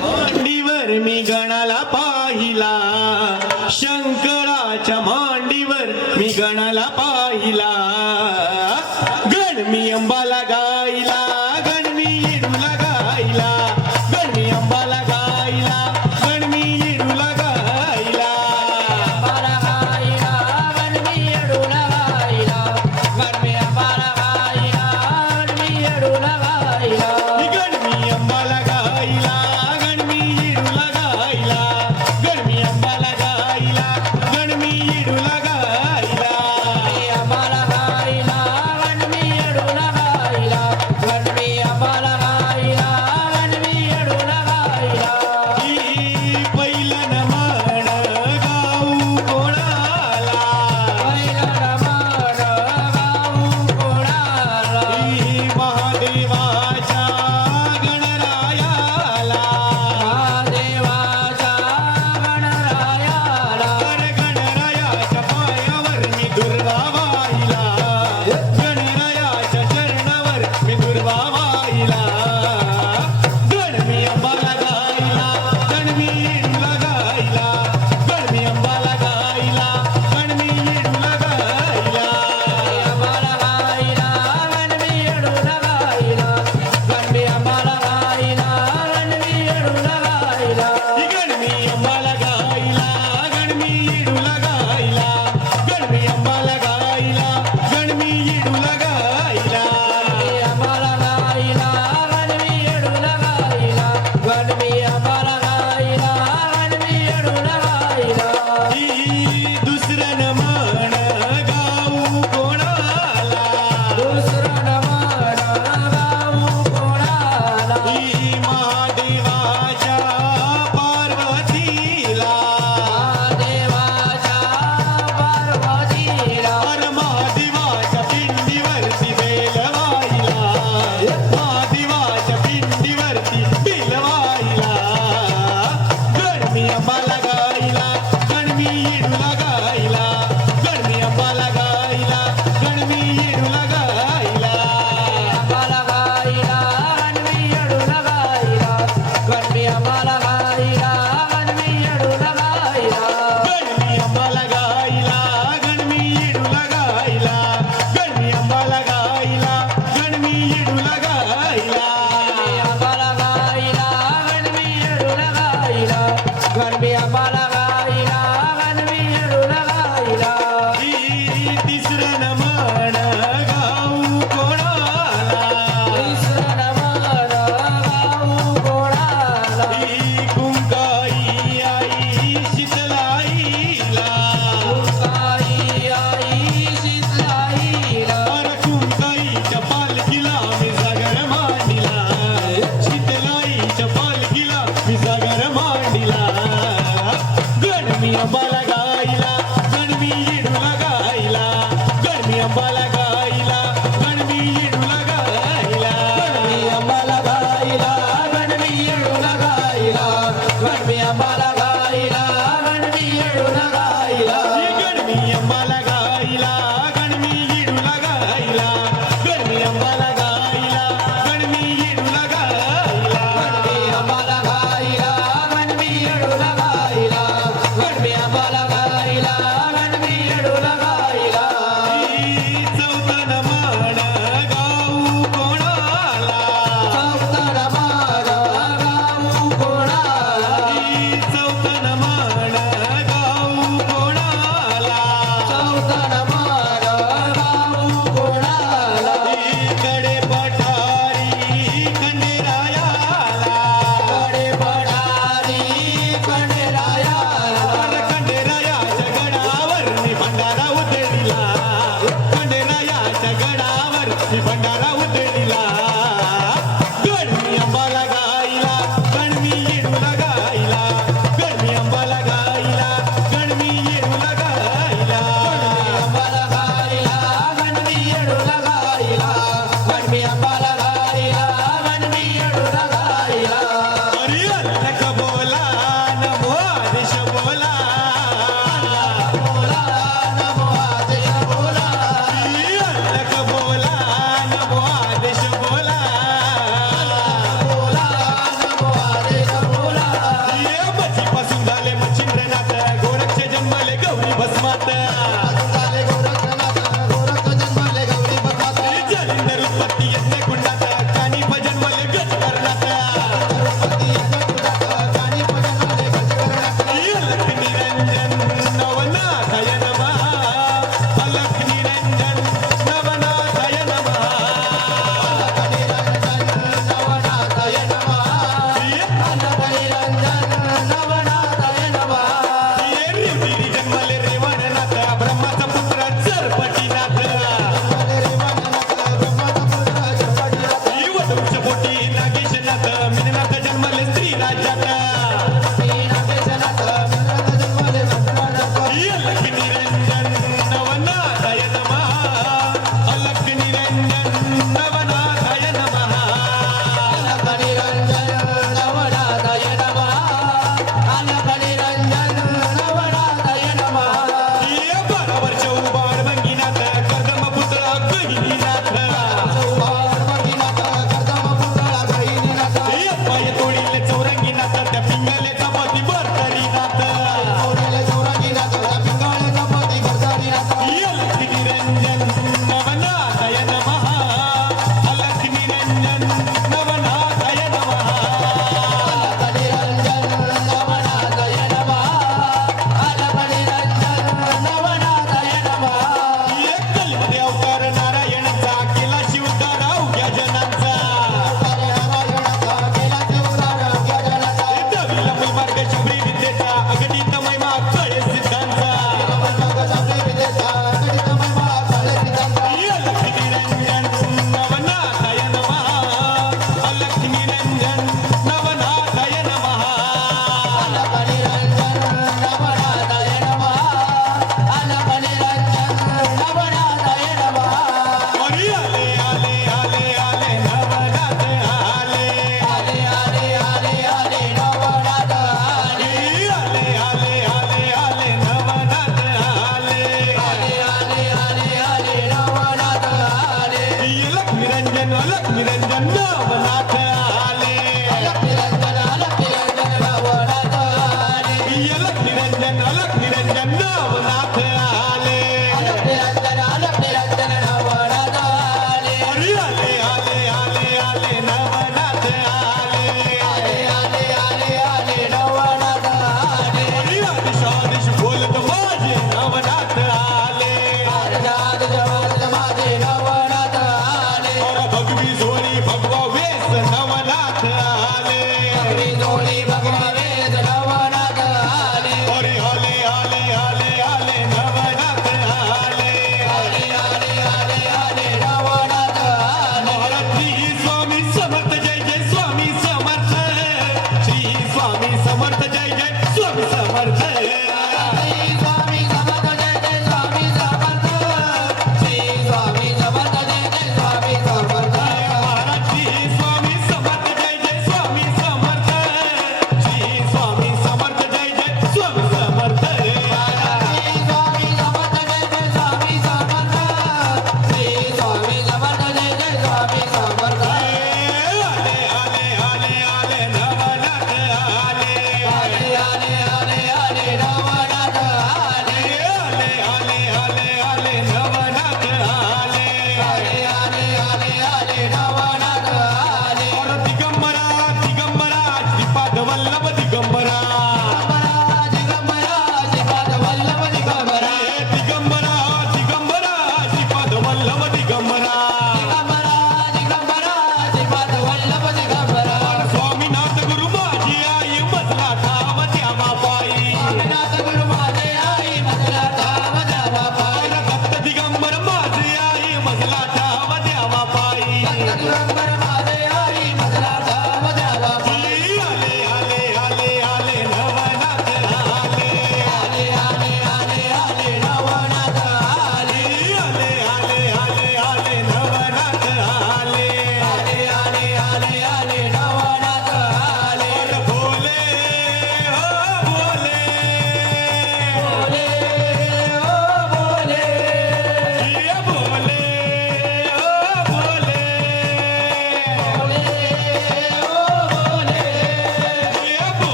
मांडीवर मी गणाला पाहिला, शंकराच्या मांडीवर मी गणाला पाहिला. गण मी अंबाला गायला, गण मी येडूला गायला, गण मी अंबाला गायला, गण मी येडूला गायला. अंबाला गायला, गण मी येडूला गायला, गण मी अंबाला गायला, गण मी येडूला गायला. गण मी अंबाला गायला, गण मी येडूला गायला, गण मी अंबाला गायला, गण मी येडूला गायला. अंबाला गायला, गण मी येडूला गायला,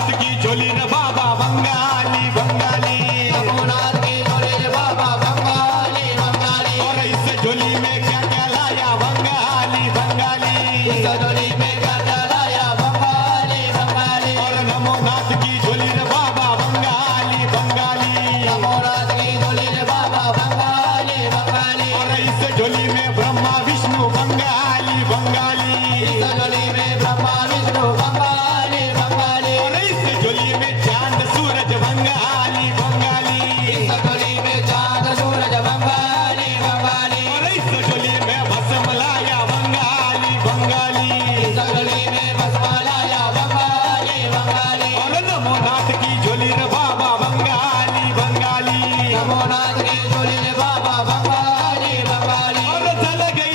नाथ की झोली रे बाबा बंगाली बंगाली नमोनाथ की झोली रे बाबा बंगाली बंगाली और इस झोली में क्या क्या लाया बंगाली बंगाली इस झोली में क्या क्या लाया बंगाली बंगाली और नमोनाथ की झोली रे बाबा बंगाली बंगाली नमोनाथ की झोली रे बाबा बंगाली बंगाली और इस झोली में ब्रह्मा विष्णु बंगाली बंगाली इस झोली में ब्रह्मा विष्णु बंगाली बंगाली और इस झोली में चांद सूरज बंगाली बंगाली इस झोली में चांद सूरज बंगाली बंगाली और इस झोली में भस्म लाया बंगाली बंगाली इस झोली में भस्म लाया बंगाली बंगाली और नमोनाथ की झोली रे बाबा बंगाली बंगाली नमोनाथ की झोली रे बाबा बंगाली बंगाली और चल गई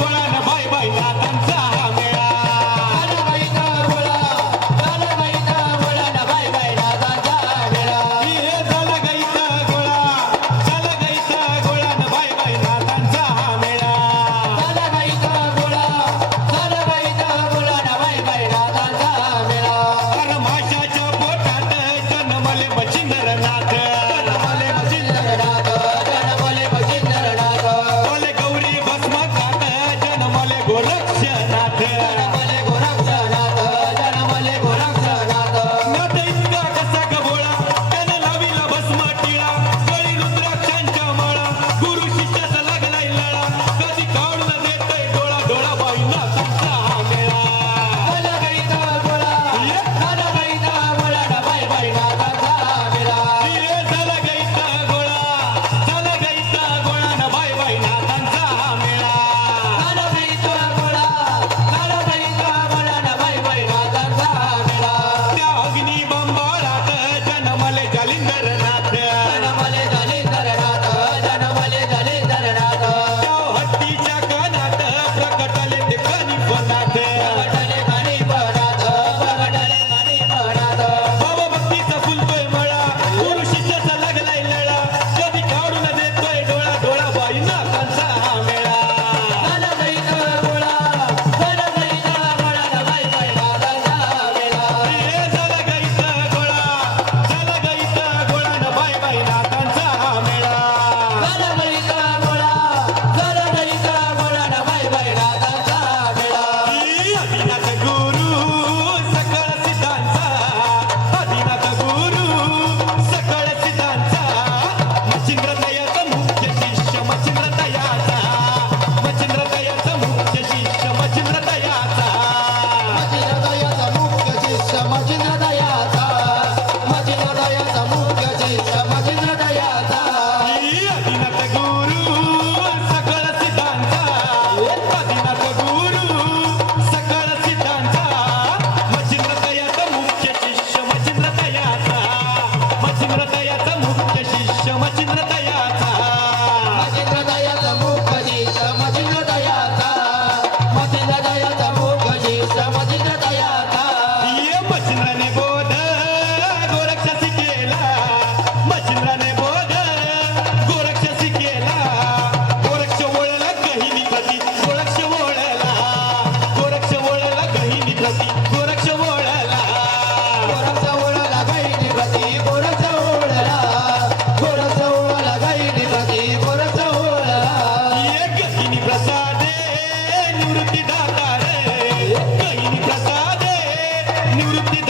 गोळा न बाय बाय नाथांचा हा मेळा चल गई ना गोळा न बाय बाय नाथांचा मेळा हे चल गई गोळा न बाय बाय नाथांचा हा मेळा चल गई ना गोळा न बाय बाय नाथांचा मेळा अर माशाच्या पोटात जन्मले मच्छिंद्रनाथ जनमले मच्छिंद्रनाथ जनमले मच्छिंद्रनाथ बोले गौरी भस्मकात जन्मले गोरक्षनाथ जनमले गोरक्षनाथ जनमले गोरक्षनाथ नाथ इतका कसा गभोळा त्यानं लाविला भस्म टिळा गळी रुद्राक्षांच्या माळा गुरु शिष्याचा लागलाय लळा कधी काढून देतोय डोळा डोळा बाई नाथांचा हा मेळा चल गई ना गोळा न बाय बाय नाथांचा मेळा हे झाला गईचा गोळा न बाय बाय नाथांचा हा मेळा चल गई ना गोळा न बाय बाय नाथांचा मेळा त्या अग्नी बंबाळात जन्मले जालिंदरनाथ जनमले जालिंदरनाथ जनमले जालिंदरनाथ त्या हत्तीच्या कानात प्रकटले ते कनिपनाथ बगडले गणिपनाथ बगडले गणिपनाथ बाबा भक्तीचा फुलतोय मळा गुरु शिष्याचा लागलाय लळा कधी काढून देतोय डोळा डोळा बाई नाथांचा हा मेळा चल गई ना गोळा न बाय बाय नाथांचा मेळा हे झाला गईचा गोळा न बाय बाय नाथांचा हा मेळा चल गई ना गोळा न बाय बाय नाथांचा मेळा आदिनाथ गुरु सकळ सिद्धांचा आदिनाथ गुरु सकळ सिद्धांचा मच्छिंद्र दयाचा मुख्य शिष्य मच्छिंद्र दयाचा मुख्य शिष्य मच्छिंद्र दयाचा मच्छिंद्रदयाचा मुख्य शिष्य मच्छिंद्रदयाचा मच्छिंद्रदयाचा मुख्य शिष्य मच्छिंद्रदयाचा आदिनाथ गुरु सकळ सिद्धांचा आदिनाथ गुरु सकळ सिद्धांचा मच्छिंद्र दयाचा मुख्य शिष्य मच्छिंद्र दयाचा मुख्य शिष्य मच्छिंद्र दयाचा मच्छिंद्रदयाचा मुख्य शिष्य मच्छिंद्रदयाचा मच्छिंद्रदयाचा मुख्य शिष्य मच्छिंद्रदयाचा ये मच्छिंद्राने बोध गोरक्षसी केला मच्छिंद्राने बोध गोरक्षसी केला गोरक्ष ओळला गहिनी प्रती गोरक्ष ओळला गहिनी प्रती गोरक्ष ओळला गोरक्ष ओळला गैनी प्रती गोरक्ष ओळला गोरक्ष ओळला गैनी प्रती गोरक्ष ओळला ये गहिनी प्रसादे निवृत्ती दाता रे गहिनी प्रसादे निवृत्ती